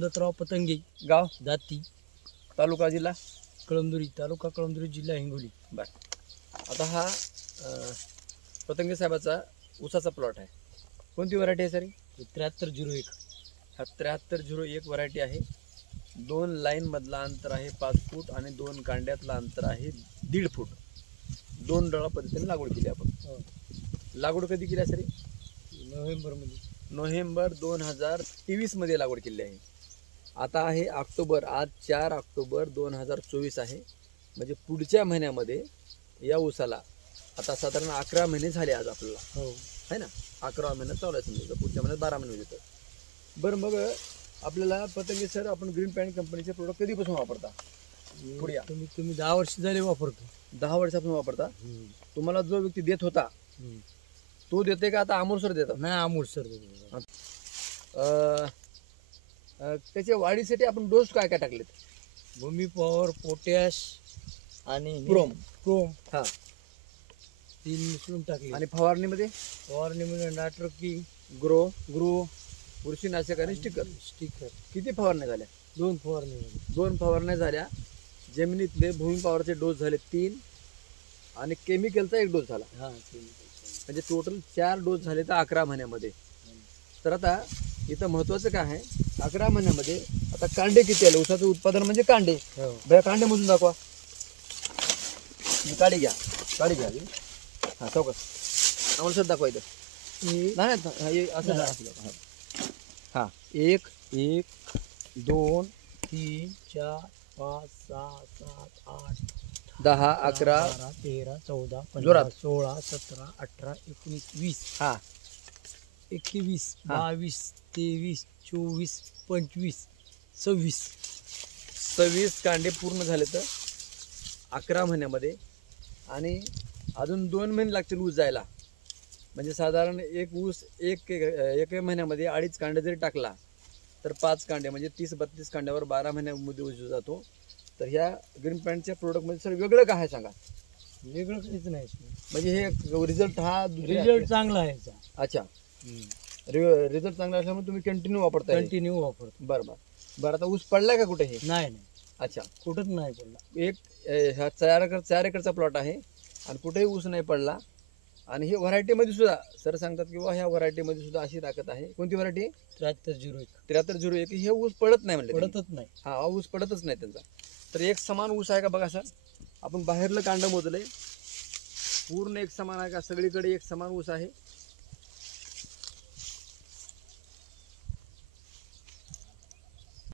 दत्तराव पतंगे, गाव दाती, तालुका जिल्हा कळमनुरी, तालुका कळमनुरी, जिल्हा हिंगोली. बर. आता हा पतंगे साहेबाचा ऊसाचा प्लॉट आहे. कोणती व्हरायटी आहे सर? 7301. हा 7301 व्हरायटी आहे. 2 लाईन मधला अंतर आहे 5 फूट आणि 2 कांड्यातला अंतर आहे 1.5 फूट. 2 डळा पद्धतीने लागवड केली आपण. लागवड कधी केली सर? नोव्हेंबरमध्ये. नोव्हेंबर 2023 मध्ये लागवड केली आहे. आता आहे ऑक्टोबर, आज 4 ऑक्टोबर 2024 आहे. म्हणजे पुढच्या महिन्यामध्ये या ऊसाला आता साधारण 11 महिने झाले आज आपल्याला, हो है ना. 11 महिन्यात चालू आहे समजा, पुढच्या महिन्यात 12 महिने होते. बरं, मग आपल्याला पतंगे सर आपण ग्रीन पॅन्ट कंपनीचे प्रोडक्ट कधीपासून वापरता? पुढे या. तुम्ही 10 वर्ष झाले वापरतो. 10 वर्षापासून वापरता. तुम्हाला जो व्यक्ती देत होता तो देते का आता अमोल सर देतात? नाही, अमोल सर. त्याच्या वाढीसाठी आपण डोस काय काय टाकलेत? भूमी पॉवर, पोटॅश आणि क्रोम. हा. 3 मिसळून टाकले. आणि फवारणीमध्ये फवारणीमध्ये नायट्रोकी, ग्रो, ग्रो, बुरशीनाशक आणि स्टिकर. स्टिकर. किती फवारण्या झाल्या? 2 फवारणी. 2 फवारण्या झाल्या. जमिनीतले भूमी पॉवरचे डोस झाले 3 आणि केमिकलचा 1 डोस झाला. हा, म्हणजे टोटल 4 डोस झाले तर 11 महिन्यामध्ये. तर आता इथं महत्वाचं काय आहे, 11 महिन्यामध्ये आता कांडे किती आले? ऊसाचं उत्पादन म्हणजे कांडे. बघा, कांडे मोजून दाखवा. काढी घ्या. हा, चौकस आम्हाला सर दाखवा इथं. नाही असं नाही. हा, 1 2 3 4 5 6 7 8 10 11 12 13 14 जोरात. 15 16 17 18 19 20. हा, 21 हा. 22 23 24 25 26. 26 कांडे पूर्ण झाले तर 11 महिन्यामध्ये. आणि अजून 2 महिने लागतील ऊस जायला. म्हणजे साधारण एक ऊस एक महिन्यामध्ये 2.5 कांडे जरी टाकला तर 5 कांडे म्हणजे 30-32 कांड्यावर 12 महिन्यामध्ये ऊस जातो. तर ह्या ग्रीन पॅन्टच्या प्रोडक्टमध्ये सर वेगळं काय आहे सांगा? वेगळं काहीच नाही. म्हणजे हे रिझल्ट हा रिझल्ट चांगला आहे याचा. अच्छा, रिझल्ट चांगला असल्यामुळे तुम्ही कंटिन्यू वापरता? कंटिन्यू वापरतो. बरं. आता ऊस पडलाय का कुठे? हे नाही. अच्छा, कुठंच नाही पडला. हा 4 एकरचा प्लॉट आहे आणि कुठेही ऊस नाही पडला. आणि हे व्हरायटीमध्ये सुद्धा सर सांगतात की ह्या व्हरायटीमध्ये सुद्धा अशी ताकद आहे. कोणती व्हरायटी? 7301. 7301. हे ऊस पडत नाही म्हणले. पडतच नाही. हा, ऊस पडतच नाही त्यांचा. तर एक समान ऊस आहे का बघा सर. आपण बाहेरलं कांड मोजलंय, पूर्ण एक समान आहे का? सगळीकडे एक समान ऊस आहे.